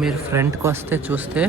మీరు ఫ్రంట్కి వస్తే చూస్తే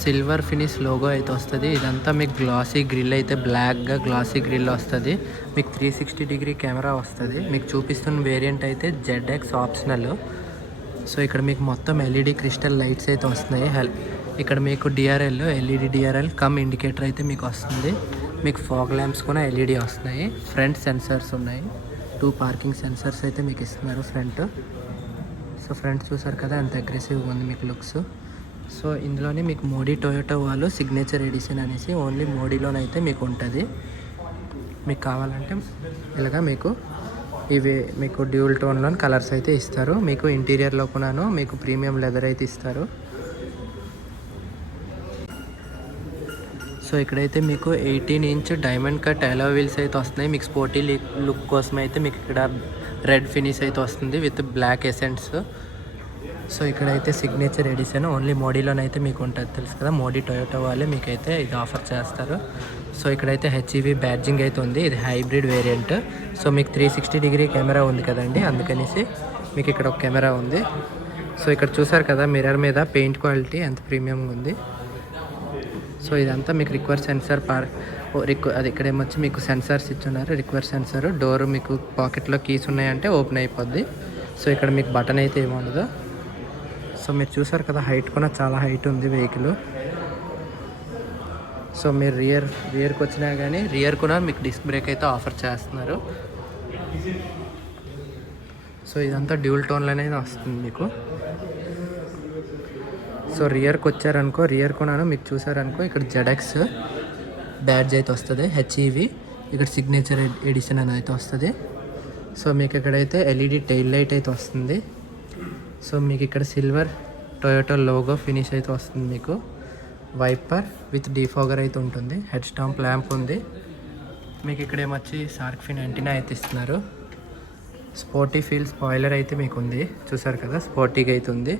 సిల్వర్ ఫినిష్ లోగో అయితే వస్తుంది. ఇదంతా మీకు గ్లాసీ గ్రిల్ అయితే బ్లాక్గా గ్లాసీ గ్రిల్ వస్తుంది. మీకు 360 డిగ్రీ కెమెరా వస్తుంది. మీకు చూపిస్తున్న వేరియంట్ అయితే ZX ఆప్షనల్. సో ఇక్కడ మీకు మొత్తం LED క్రిస్టల్ లైట్స్ అయితే వస్తున్నాయి. ఇక్కడ మీకు DRL LED DRL come indicator అయితే మీకు వస్తుంది. మీకు ఫాగ్ ల్యాంప్స్ కూడా LED వస్తున్నాయి. ఫ్రంట్ సెన్సర్స్ ఉన్నాయి. 2 పార్కింగ్ సెన్సర్స్ అయితే మీకు ఇస్తున్నారు ఫ్రంట్. సో ఫ్రంట్ చూసారు కదా ఎంత అగ్రెసివ్గా ఉంది మీకు లుక్స్. సో ఇందులోనే మీకు మోడీ టొయోటా వాళ్ళు సిగ్నేచర్ ఎడిషన్ అనేసి ఓన్లీ మోడీలోనైతే మీకు ఉంటుంది. మీకు కావాలంటే ఇలాగా మీకు ఇవి మీకు డ్యూల్ టోన్లో కలర్స్ అయితే ఇస్తారు. మీకు ఇంటీరియర్లో కూడాను మీకు ప్రీమియం లెదర్ అయితే ఇస్తారు. సో ఇక్కడైతే మీకు 18 ఇంచ్ డైమండ్ కట్ అలా వీల్స్ అయితే వస్తున్నాయి. మీకు స్పోర్టీ లుక్ కోసం అయితే మీకు ఇక్కడ రెడ్ ఫినిష్ అయితే వస్తుంది విత్ బ్లాక్ ఎసెంట్స్. సో ఇక్కడైతే సిగ్నేచర్ ఎడిషన్ ఓన్లీ మోడీలోనైతే మీకు ఉంటుంది. తెలుసు కదా మోడీ టొయోటా వాళ్ళే మీకైతే ఇది ఆఫర్ చేస్తారు. సో ఇక్కడైతే HEV బ్యాడ్జింగ్ అయితే ఉంది. ఇది హైబ్రిడ్ వేరియంట్. సో మీకు 360 డిగ్రీ కెమెరా ఉంది కదండి, అందుకనేసి మీకు ఇక్కడ ఒక కెమెరా ఉంది. సో ఇక్కడ చూసారు కదా మిర్రర్ మీద పెయింట్ క్వాలిటీ ఎంత ప్రీమియంగా ఉంది. సో ఇదంతా మీకు రిక్వర్ సెన్సార్ అది ఇక్కడ ఏమొచ్చి మీకు సెన్సార్స్ ఇచ్చున్నారు. రిక్వర్ సెన్సార్ డోర్ మీకు పాకెట్లో కీస్ ఉన్నాయంటే ఓపెన్ అయిపోద్ది. సో ఇక్కడ మీకు బటన్ అయితే ఏముండదు. సో మీరు చూసారు కదా హైట్ కూడా చాలా హైట్ ఉంది వెహికల్. సో మీరు రియర్కి వచ్చినా కానీ రియర్ కూడా మీకు డిస్క్ బ్రేక్ అయితే ఆఫర్ చేస్తున్నారు. సో ఇదంతా డ్యూల్ టోన్లోనే వస్తుంది మీకు. సో రియర్కి వచ్చారనుకో రియర్ కొనాను మీకు చూసారనుకో ఇక్కడ ZX బ్యాడ్జ్ అయితే వస్తుంది. HEV ఇక్కడ సిగ్నేచర్ ఎడిషన్ అని అయితే వస్తుంది. సో మీకు ఇక్కడైతే LED టైల్ లైట్ అయితే వస్తుంది. సో మీకు ఇక్కడ సిల్వర్ టొయోటా లోగో ఫినిష్ అయితే వస్తుంది. మీకు వైపర్ విత్ డిఫాగర్ అయితే ఉంటుంది. హెడ్ స్టాంప్ ల్యాంప్ ఉంది. మీకు ఇక్కడ ఏమొచ్చి షార్క్ ఫిన్ యాంటీనా అయితే ఇస్తున్నారు. స్పోర్టీ ఫీల్ స్పాయిలర్ అయితే మీకు ఉంది. చూసారు కదా స్పోర్టీగా అయితే ఉంది.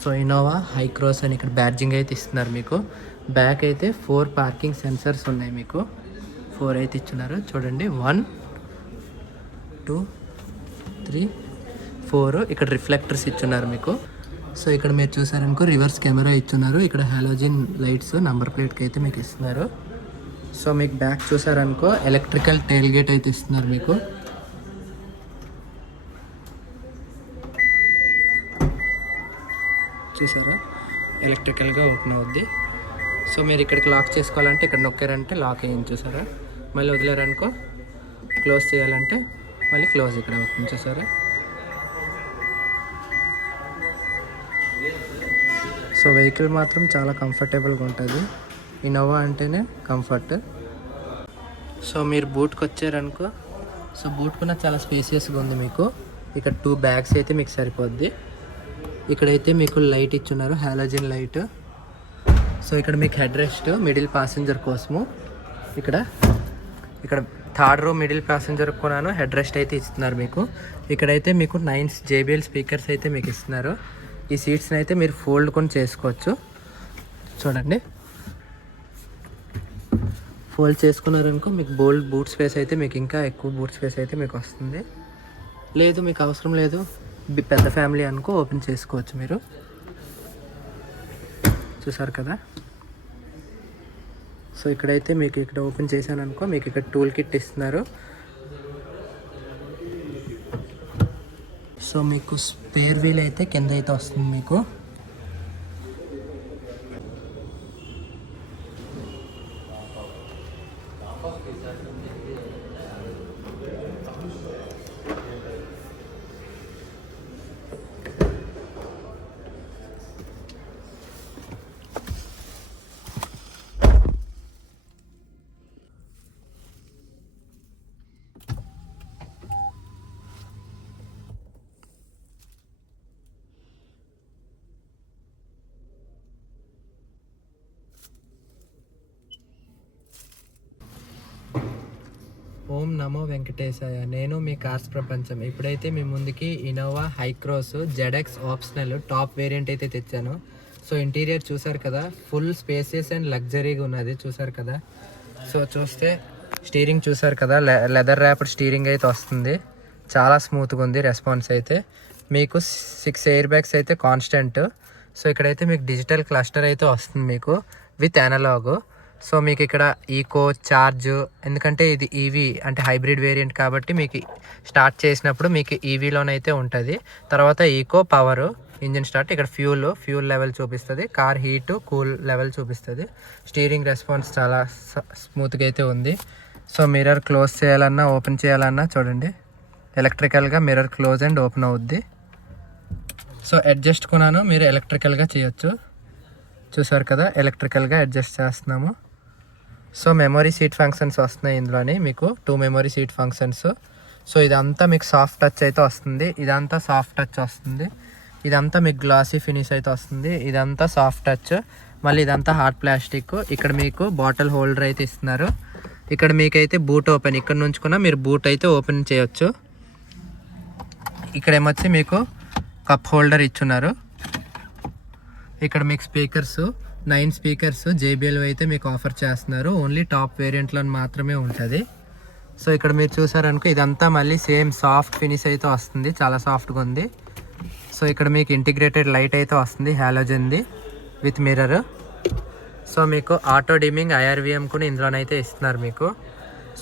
సో ఇన్నోవా హై క్రాస్ అని ఇక్కడ బ్యాడ్జింగ్ అయితే ఇస్తున్నారు. మీకు బ్యాక్ అయితే 4 పార్కింగ్ సెన్సర్స్ ఉన్నాయి. మీకు 4 అయితే ఇచ్చున్నారు చూడండి. 1 2 3 4 ఇక్కడ రిఫ్లెక్టర్స్ ఇచ్చున్నారు మీకు. సో ఇక్కడ మీరు చూసారనుకో రివర్స్ కెమెరా ఇచ్చున్నారు. ఇక్కడ హాలోజిన్ లైట్స్ నంబర్ ప్లేట్కి అయితే మీకు ఇస్తున్నారు. సో మీకు బ్యాక్ చూసారనుకో ఎలక్ట్రికల్ టైల్ గేట్ అయితే ఇస్తున్నారు మీకు. చూసారా ఎలక్ట్రికల్గా ఓపెన్ అవుద్ది. సో మీరు ఇక్కడికి లాక్ చేసుకోవాలంటే ఇక్కడ నొక్కారంటే లాక్ అయ్యింది చూసారా. మళ్ళీ వదిలేరనుకో క్లోజ్ చేయాలంటే మళ్ళీ క్లోజ్ ఇక్కడ అవుతుంది చూసారా. సో వెహికల్ మాత్రం చాలా కంఫర్టబుల్గా ఉంటుంది. ఇన్నోవా అంటేనే కంఫర్ట్. సో మీరు బూట్కి వచ్చారనుకో సో బూట్ కూడా చాలా స్పేసియస్గా ఉంది మీకు. ఇక్కడ 2 బ్యాగ్స్ అయితే మీకు సరిపోద్ది. ఇక్కడైతే మీకు లైట్ ఇచ్చున్నారు హాలోజిన్ లైట్. సో ఇక్కడ మీకు హెడ్ రెస్ట్ మిడిల్ ప్యాసింజర్ కోసము. ఇక్కడ థర్డ్ రో మిడిల్ ప్యాసింజర్ కొనాను హెడ్ రెస్ట్ అయితే ఇస్తున్నారు మీకు. ఇక్కడైతే మీకు 9 JBL స్పీకర్స్ అయితే మీకు ఇస్తున్నారు. ఈ సీట్స్ని అయితే మీరు ఫోల్డ్ కొని చేసుకోవచ్చు. చూడండి ఫోల్డ్ చేసుకున్నారనుకో మీకు బూట్ స్పేస్ అయితే మీకు ఇంకా ఎక్కువ బూట్ స్పేస్ అయితే మీకు వస్తుంది. లేదు మీకు అవసరం లేదు పెద్ద ఫ్యామిలీ అనుకో ఓపెన్ చేసుకోవచ్చు మీరు. చూసారు కదా. సో ఇక్కడైతే మీకు ఇక్కడ ఓపెన్ చేశాను అనుకో మీకు ఇక్కడ టూల్ కిట్ ఇస్తున్నారు. సో మీకు స్పేర్ వీల్ అయితే కింద అయితే వస్తుంది మీకు. ఓం నమో వెంకటేశాయ. నేను మీ కార్స్ ప్రపంచం. ఇప్పుడైతే మీ ముందుకి Innova high cross ZX optional top variant అయితే తెచ్చాను. సో ఇంటీరియర్ చూసారు కదా ఫుల్ స్పేసియస్ అండ్ లగ్జరీగా ఉన్నది చూసారు కదా. సో చూస్తే స్టీరింగ్ చూసారు కదా లెదర్ ర్యాప్డ్ స్టీరింగ్ అయితే వస్తుంది. చాలా స్మూత్గా ఉంది రెస్పాన్స్ అయితే. మీకు 6 ఎయిర్ బ్యాగ్స్ అయితే కాన్స్టెంట్. సో ఇక్కడైతే మీకు డిజిటల్ క్లస్టర్ అయితే వస్తుంది మీకు విత్ అనలాగ్. సో మీకు ఇక్కడ ఈకో చార్జ్, ఎందుకంటే ఇది ఈవీ అంటే హైబ్రిడ్ వేరియంట్ కాబట్టి మీకు స్టార్ట్ చేసినప్పుడు మీకు ఈవీలోనైతే ఉంటుంది. తర్వాత ఈకో పవర్ ఇంజిన్ స్టార్ట్, ఇక్కడ ఫ్యూల్ లెవెల్ చూపిస్తుంది, కార్ హీటు కూల్ లెవెల్ చూపిస్తుంది. స్టీరింగ్ రెస్పాన్స్ చాలా స్మూత్గా అయితే ఉంది. సో మిర్రర్ క్లోజ్ చేయాలన్నా ఓపెన్ చేయాలన్నా చూడండి, ఎలక్ట్రికల్గా మిర్రర్ క్లోజ్ అండ్ ఓపెన్ అవుద్ది. సో అడ్జస్ట్ కొనాను మీరు ఎలక్ట్రికల్గా చేయొచ్చు. చూసారు కదా, ఎలక్ట్రికల్గా అడ్జస్ట్ చేస్తున్నాము. సో మెమరీ సీట్ ఫంక్షన్స్ వస్తున్నాయి ఇందులోని మీకు 2 మెమరీ సీట్ ఫంక్షన్స్. సో ఇదంతా మీకు సాఫ్ట్ టచ్ అయితే వస్తుంది, ఇదంతా సాఫ్ట్ టచ్ వస్తుంది, ఇదంతా మీకు గ్లాసీ ఫినిష్ అయితే వస్తుంది, ఇదంతా సాఫ్ట్ టచ్, మళ్ళీ ఇదంతా హార్డ్ ప్లాస్టిక్. ఇక్కడ మీకు బాటిల్ హోల్డర్ అయితే ఇస్తున్నారు. ఇక్కడ మీకైతే బూట్ ఓపెన్, ఇక్కడ నుంచి కూడా మీరు బూట్ అయితే ఓపెన్ చేయొచ్చు. ఇక్కడ ఏమొచ్చి మీకు కప్ హోల్డర్ ఇచ్చున్నారు. ఇక్కడ మీకు స్పీకర్స్ 9 స్పీకర్స్ JBL అయితే మీకు ఆఫర్ చేస్తున్నారు. ఓన్లీ టాప్ వేరియంట్లో మాత్రమే ఉంటుంది. సో ఇక్కడ మీరు చూసారనుకో ఇదంతా మళ్ళీ సేమ్ సాఫ్ట్ ఫినిష్ అయితే వస్తుంది, చాలా సాఫ్ట్గా ఉంది. సో ఇక్కడ మీకు ఇంటిగ్రేటెడ్ లైట్ అయితే వస్తుంది హాలోజన్ది విత్ మిర్రర్. సో మీకు ఆటో డిమ్మింగ్ IRVM కూడా ఇందులోనైతే ఇస్తున్నారు మీకు.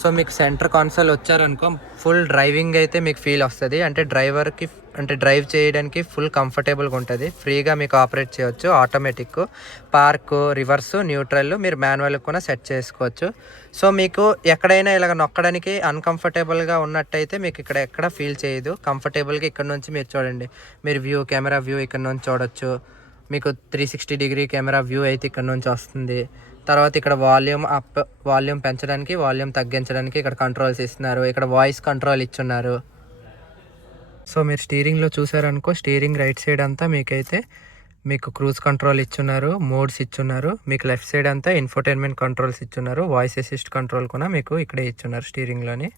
సో మీకు సెంటర్ కాన్సోల్ వచ్చారనుకో ఫుల్ డ్రైవింగ్ అయితే మీకు ఫీల్ వస్తుంది, అంటే డ్రైవర్కి అంటే డ్రైవ్ చేయడానికి ఫుల్ కంఫర్టబుల్గా ఉంటుంది, ఫ్రీగా మీకు ఆపరేట్ చేయవచ్చు. ఆటోమేటిక్, పార్క్, రివర్స్, న్యూట్రల్ మీరు మాన్యువల్ కూడా సెట్ చేసుకోవచ్చు. సో మీకు ఎక్కడైనా ఇలాగ నొక్కడానికి అన్కంఫర్టబుల్గా ఉన్నట్టయితే మీకు ఇక్కడ ఎక్కడ ఫీల్ చేయదు, కంఫర్టబుల్గా ఇక్కడ నుంచి మీరు చూడండి, మీరు కెమెరా వ్యూ ఇక్కడ నుంచి చూడొచ్చు. మీకు 360 డిగ్రీ కెమెరా వ్యూ అయితే ఇక్కడ నుంచి వస్తుంది. తర్వాత ఇక్కడ వాల్యూమ్ పెంచడానికి, వాల్యూమ్ తగ్గించడానికి ఇక్కడ కంట్రోల్స్ ఇస్తున్నారు. ఇక్కడ వాయిస్ కంట్రోల్ ఇచ్చున్నారు. సో మీరు స్టీరింగ్లో చూసారనుకో స్టీరింగ్ రైట్ సైడ్ అంతా మీకైతే మీకు క్రూజ్ కంట్రోల్ ఇచ్చున్నారు, మోడ్స్ ఇచ్చున్నారు. మీకు లెఫ్ట్ సైడ్ అంతా ఇన్ఫోటైన్మెంట్ కంట్రోల్స్ ఇచ్చున్నారు, వాయిస్ అసిస్ట్ కంట్రోల్ కూడా మీకు ఇక్కడే ఇచ్చున్నారు స్టీరింగ్లోని.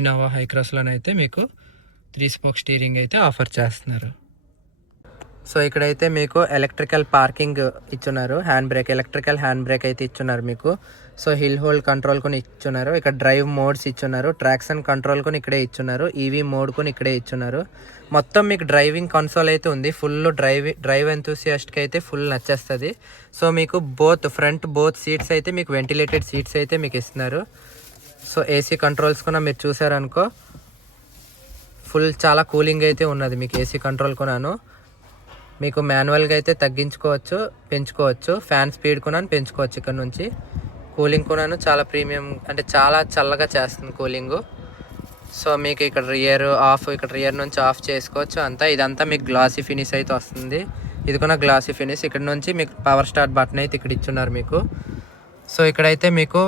ఇన్నోవా హైక్రాస్లోనైతే మీకు 3 స్పోక్ స్టీరింగ్ అయితే ఆఫర్ చేస్తున్నారు. సో ఇక్కడైతే మీకు ఎలక్ట్రికల్ పార్కింగ్ ఇచ్చున్నారు, ఎలక్ట్రికల్ హ్యాండ్ బ్రేక్ అయితే ఇచ్చున్నారు మీకు. సో హిల్ హోల్డ్ కంట్రోల్ కొని ఇచ్చున్నారు. ఇక్కడ డ్రైవ్ మోడ్స్ ఇచ్చున్నారు, ట్రాక్షన్ కంట్రోల్ కొని ఇక్కడే ఇచ్చున్నారు, ఈవీ మోడ్ కొని ఇక్కడే ఇచ్చున్నారు. మొత్తం మీకు డ్రైవింగ్ కన్సోల్ అయితే ఉంది, ఫుల్ డ్రైవ్ ఎంతూసియాస్ట్కి అయితే ఫుల్ నచ్చేస్తుంది. సో మీకు బోత్ సీట్స్ అయితే మీకు వెంటిలేటెడ్ సీట్స్ అయితే మీకు ఇస్తున్నారు. సో ఏసీ కంట్రోల్స్ కూడా మీరు చూసారనుకో ఫుల్ చాలా కూలింగ్ అయితే ఉన్నది మీకు ఏసీ కంట్రోల్ కొనాను. మీకు మాన్యువల్గా అయితే తగ్గించుకోవచ్చు, పెంచుకోవచ్చు, ఫ్యాన్ స్పీడ్ కూడా పెంచుకోవచ్చు. ఇక్కడ నుంచి కూలింగ్ కూడాను చాలా ప్రీమియం, అంటే చాలా చల్లగా చేస్తుంది కూలింగు. సో మీకు ఇక్కడ రియర్ నుంచి ఆఫ్ చేసుకోవచ్చు అంతా. ఇదంతా మీకు గ్లాసీ ఫినిష్ అయితే వస్తుంది, ఇది కూడా గ్లాసీ ఫినిష్. ఇక్కడ నుంచి మీకు పవర్ స్టార్ట్ బటన్ అయితే ఇక్కడ ఇచ్చున్నారు మీకు. సో ఇక్కడైతే మీకు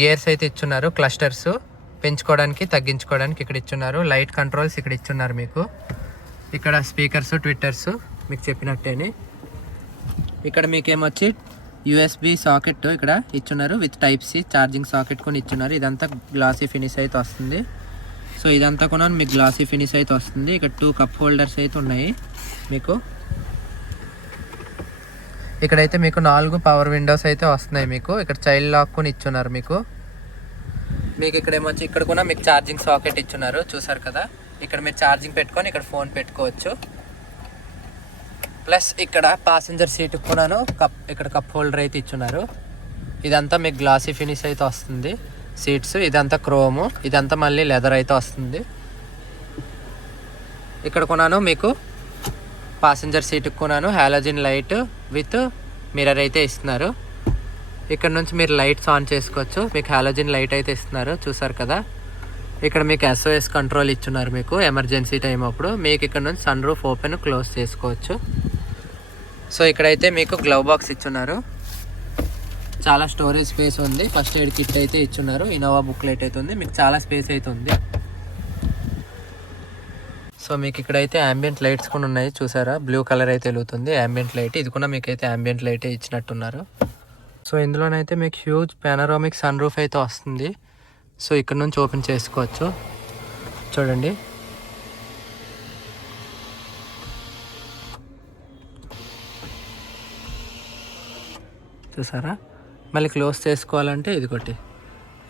గేర్స్ అయితే ఇచ్చున్నారు, క్లస్టర్స్ పెంచుకోవడానికి తగ్గించుకోవడానికి ఇక్కడ ఇచ్చున్నారు, లైట్ కంట్రోల్స్ ఇక్కడ ఇచ్చున్నారు మీకు. ఇక్కడ స్పీకర్స్, ట్విట్టర్స్ మీకు చెప్పినట్టేని. ఇక్కడ మీకేమొచ్చి USB సాకెట్ ఇక్కడ ఇచ్చున్నారు విత్ Type-C ఛార్జింగ్ సాకెట్ కూడా ఇచ్చున్నారు. ఇదంతా గ్లాసీ ఫినిష్ అయితే వస్తుంది. సో ఇదంతా కూడా మీకు గ్లాసీ ఫినిష్ అయితే వస్తుంది. ఇక్కడ 2 కప్ హోల్డర్స్ అయితే ఉన్నాయి మీకు. ఇక్కడైతే మీకు 4 పవర్ విండోస్ అయితే వస్తున్నాయి మీకు. ఇక్కడ చైల్డ్ లాక్ కూడా ఇచ్చున్నారు మీకు. ఇక్కడ ఏమొచ్చి ఇక్కడ కూడా మీకు ఛార్జింగ్ సాకెట్ ఇచ్చున్నారు, చూసారు కదా. ఇక్కడ మీరు ఛార్జింగ్ పెట్టుకొని ఇక్కడ ఫోన్ పెట్టుకోవచ్చు. ప్లస్ ఇక్కడ ప్యాసింజర్ సీట్ కూడాను ఇక్కడ కప్ హోల్డర్ అయితే ఇచ్చున్నారు. ఇదంతా మీకు గ్లాసీ ఫినిష్ అయితే వస్తుంది సీట్స్. ఇదంతా క్రోము, ఇదంతా మళ్ళీ లెదర్ అయితే వస్తుంది. ఇక్కడ కొన్నాను మీకు ప్యాసింజర్ సీట్కి కొన్నాను హాలోజన్ లైట్ విత్ మిర్రర్ అయితే ఇస్తున్నారు. ఇక్కడ నుంచి మీరు లైట్స్ ఆన్ చేసుకోవచ్చు, మీకు హాలోజన్ లైట్ అయితే ఇస్తున్నారు, చూసారు కదా. ఇక్కడ మీకు SOS కంట్రోల్ ఇచ్చున్నారు మీకు ఎమర్జెన్సీ టైం అప్పుడు. మీకు ఇక్కడ నుంచి సన్ రూఫ్ ఓపెన్ క్లోజ్ చేసుకోవచ్చు. సో ఇక్కడైతే మీకు గ్లవ్ బాక్స్ ఇచ్చున్నారు, చాలా స్టోరేజ్ స్పేస్ ఉంది. ఫస్ట్ ఎయిడ్ కిట్ అయితే ఇచ్చున్నారు, ఇన్నోవా బుక్లెట్ అయితే ఉంది, మీకు చాలా స్పేస్ అయితే ఉంది. సో మీకు ఇక్కడైతే ambient లైట్స్ కూడా ఉన్నాయి, చూసారా. బ్లూ కలర్ అయితే వెలుగుతుంది ambient లైట్, ఇది కూడా మీకు అయితే ambient లైట్ ఇచ్చినట్టున్నారు. సో ఇందులోనైతే మీకు హ్యూజ్ పానోరామిక్ సన్ రూఫ్ అయితే వస్తుంది. సో ఇక్కడ నుంచి ఓపెన్ చేసుకోవచ్చు, చూడండి. చూసారా. మళ్ళీ క్లోజ్ చేసుకోవాలంటే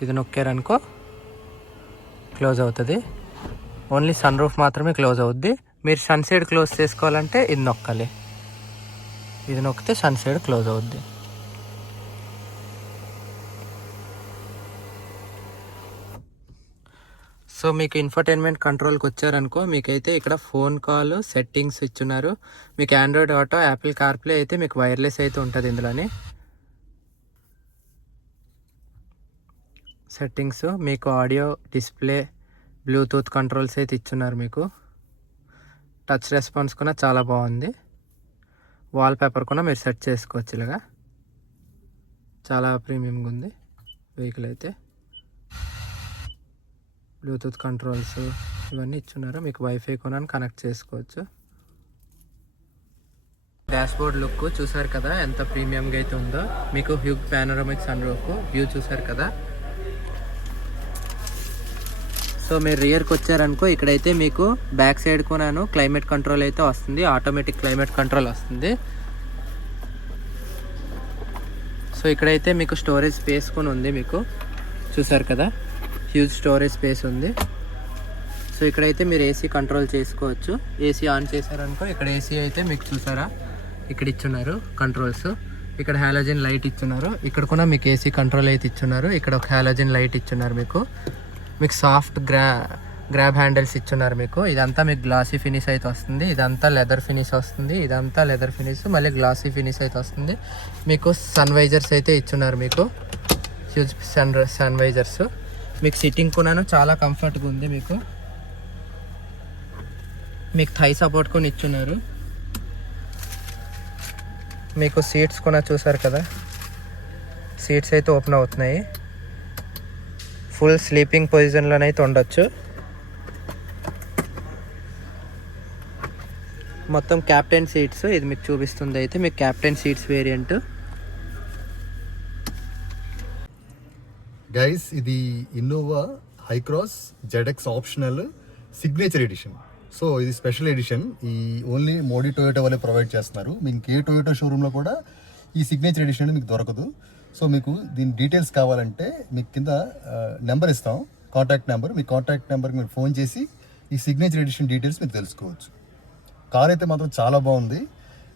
ఇది నొక్కారనుకో క్లోజ్ అవుతుంది. ఓన్లీ సన్ రూఫ్ మాత్రమే క్లోజ్ అవుద్ది. మీరు సన్ సైడ్ క్లోజ్ చేసుకోవాలంటే ఇది నొక్కాలి. ఇది నొక్కితే సన్ సైడ్ క్లోజ్ అవుద్ది. సో మీకు ఇన్ఫర్టైన్మెంట్ కంట్రోల్కి వచ్చారనుకో, మీకైతే ఇక్కడ ఫోన్ కాల్ సెట్టింగ్స్ ఇచ్చున్నారు. మీకు ఆండ్రాయిడ్ ఆటో, యాపిల్ కార్ప్లే అయితే మీకు వైర్లెస్ అయితే ఉంటుంది ఇందులోని. సెట్టింగ్స్ మీకు ఆడియో, డిస్ప్లే, బ్లూటూత్ కంట్రోల్స్ అయితే ఇచ్చున్నారు. మీకు టచ్ రెస్పాన్స్ కూడా చాలా బాగుంది. వాల్పేపర్ కూడా మీరు సెట్ చేసుకోవచ్చు. ఇలాగా చాలా ప్రీమియంగా ఉంది వెహికల్ అయితే. బ్లూటూత్ కంట్రోల్స్ ఇవన్నీ ఇచ్చున్నారు. మీకు వైఫై కూడా కనెక్ట్ చేసుకోవచ్చు. డాష్బోర్డ్ లుక్ చూసారు కదా ఎంత ప్రీమియంగా అయితే ఉందో. మీకు huge panoramic sun roof view చూసారు కదా. సో మీరు రియర్కి వచ్చారనుకో, ఇక్కడైతే మీకు బ్యాక్ సైడ్ కూడాను క్లైమేట్ కంట్రోల్ అయితే వస్తుంది. ఆటోమేటిక్ క్లైమేట్ కంట్రోల్ వస్తుంది. సో ఇక్కడైతే మీకు స్టోరేజ్ స్పేస్ కూడా ఉంది. మీకు చూసారు కదా హ్యూజ్ స్టోరేజ్ స్పేస్ ఉంది. సో ఇక్కడైతే మీరు ఏసీ కంట్రోల్ చేసుకోవచ్చు. ఏసీ ఆన్ చేశారనుకో, ఇక్కడ ఏసీ అయితే మీకు చూసారా ఇక్కడ ఇచ్చున్నారు కంట్రోల్స్. ఇక్కడ హాలోజన్ లైట్ ఇచ్చున్నారు. ఇక్కడ కూడా మీకు ఏసీ కంట్రోల్ అయితే ఇచ్చున్నారు. ఇక్కడ ఒక హాలోజన్ లైట్ ఇచ్చున్నారు. మీకు సాఫ్ట్ గ్రాబ్ హ్యాండిల్స్ ఇచ్చున్నారు. మీకు ఇదంతా మీకు గ్లాసీ ఫినిష్ అయితే వస్తుంది. ఇదంతా లెదర్ ఫినిష్ వస్తుంది. ఇదంతా లెదర్ ఫినిష్ మళ్ళీ గ్లాసీ ఫినిష్ అయితే వస్తుంది. మీకు సన్ వైజర్స్ అయితే ఇచ్చున్నారు. మీకు హ్యూజ్ సన్ వైజర్స్. మీకు సిట్టింగ్ కూడాను చాలా కంఫర్ట్గా ఉంది. మీకు థై సపోర్ట్ కూడా ఇచ్చున్నారు. మీకు సీట్స్ కూడా చూసారు కదా, సీట్స్ అయితే ఓపెన్ అవుతున్నాయి. ఫుల్ స్లీపింగ్ పొజిషన్లోనైతే ఉండొచ్చు. మొత్తం క్యాప్టెన్ సీట్స్ ఇది మీకు చూపిస్తుంది. అయితే మీకు క్యాప్టెన్ సీట్స్ వేరియంట్. గైస్ ఇది Innova Hycross ZX optional signature edition. So ఇది స్పెషల్ ఎడిషన్. ఈ ఓన్లీ మోడీ టొయోటా వాళ్ళే ప్రొవైడ్ చేస్తున్నారు. మీకు ఏ టొయోటా షోరూంలో కూడా ఈ సిగ్నేచర్ ఎడిషన్ మీకు దొరకదు. సో మీకు దీని డీటెయిల్స్ కావాలంటే మీకు కింద నెంబర్ ఇస్తాం, కాంటాక్ట్ నెంబర్. మీ కాంటాక్ట్ నెంబర్కి మీరు ఫోన్ చేసి ఈ సిగ్నేచర్ ఎడిషన్ డీటెయిల్స్ మీరు తెలుసుకోవచ్చు. కార్ అయితే మాత్రం చాలా బాగుంది,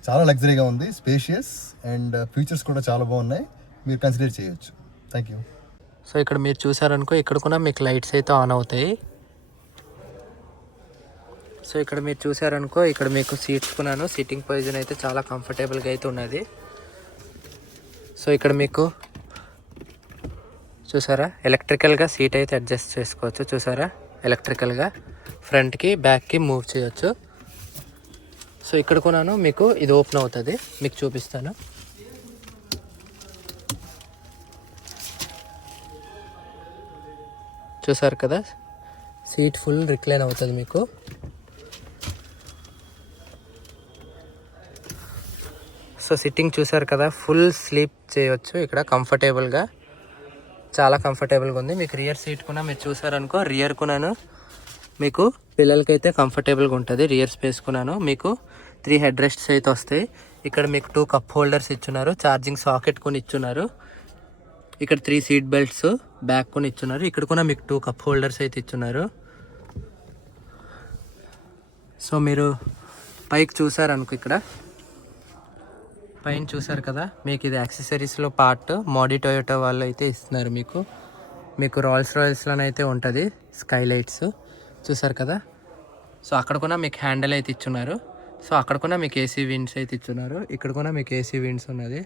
చాలా లగ్జరీగా ఉంది, స్పేషియస్ అండ్ ఫీచర్స్ కూడా చాలా బాగున్నాయి. మీరు కన్సిడర్ చేయొచ్చు. Thank you. సో ఇక్కడ మీరు చూసారనుకో, ఇక్కడ కూడా మీకు లైట్స్ అయితే ఆన్ అవుతాయి. సో ఇక్కడ మీరు చూసారనుకో, ఇక్కడ మీకు సీట్స్ కూడాను సిట్టింగ్ పొజిషన్ అయితే చాలా కంఫర్టబుల్గా అయితే ఉన్నది. సో ఇక్కడ మీకు చూసారా ఎలక్ట్రికల్గా సీట్ అయితే అడ్జస్ట్ చేసుకోవచ్చు. చూసారా ఎలక్ట్రికల్గా ఫ్రంట్కి బ్యాక్కి మూవ్ చేయొచ్చు. సో ఇక్కడ కూడాను మీకు ఇది ఓపెన్ అవుతుంది. మీకు చూపిస్తాను. చూసారు కదా సీట్ ఫుల్ రిక్లైన్ అవుతుంది మీకు. సో సిట్టింగ్ చూసారు కదా, ఫుల్ స్లీప్ చేయవచ్చు ఇక్కడ కంఫర్టబుల్గా, చాలా కంఫర్టబుల్గా ఉంది. మీకు రియర్ సీట్ కూడా మీరు చూసారనుకో, రియర్ కూడాను మీకు పిల్లలకైతే కంఫర్టబుల్గా ఉంటుంది. రియర్ స్పేస్ కూడాను మీకు 3 హెడ్ రెస్ట్స్ అయితే వస్తాయి. ఇక్కడ మీకు 2 కప్ హోల్డర్స్ ఇచ్చున్నారు. ఛార్జింగ్ సాకెట్ కొని ఇచ్చున్నారు. ఇక్కడ 3 సీట్ బెల్ట్స్ బ్యాక్ కొని ఇచ్చున్నారు. ఇక్కడ కూడా మీకు 2 కప్ హోల్డర్స్ అయితే ఇచ్చున్నారు. సో మీరు పైకి చూసారనుకో, ఇక్కడ పైన చూసారు కదా, మీకు ఇది యాక్సెసరీస్లో పార్ట్ మోడీ టొయోటా వాళ్ళు అయితే ఇస్తున్నారు. మీకు రాయల్స్ రాయల్స్లోనైతే ఉంటుంది స్కైలైట్స్. చూసారు కదా. సో అక్కడ కూడా మీకు హ్యాండిల్ అయితే ఇచ్చున్నారు. సో అక్కడ కూడా మీకు ఏసీ విండ్స్ అయితే ఇచ్చున్నారు. ఇక్కడ కూడా మీకు ఏసీ విండ్స్ ఉన్నది.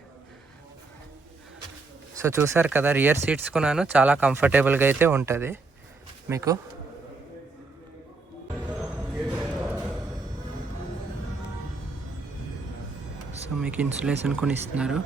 సో చూసారు కదా, రియర్ సీట్స్ కూడాను చాలా కంఫర్టబుల్గా అయితే ఉంటుంది మీకు. సో మీకు ఇన్సులేషన్ కొని ఇస్తున్నారు.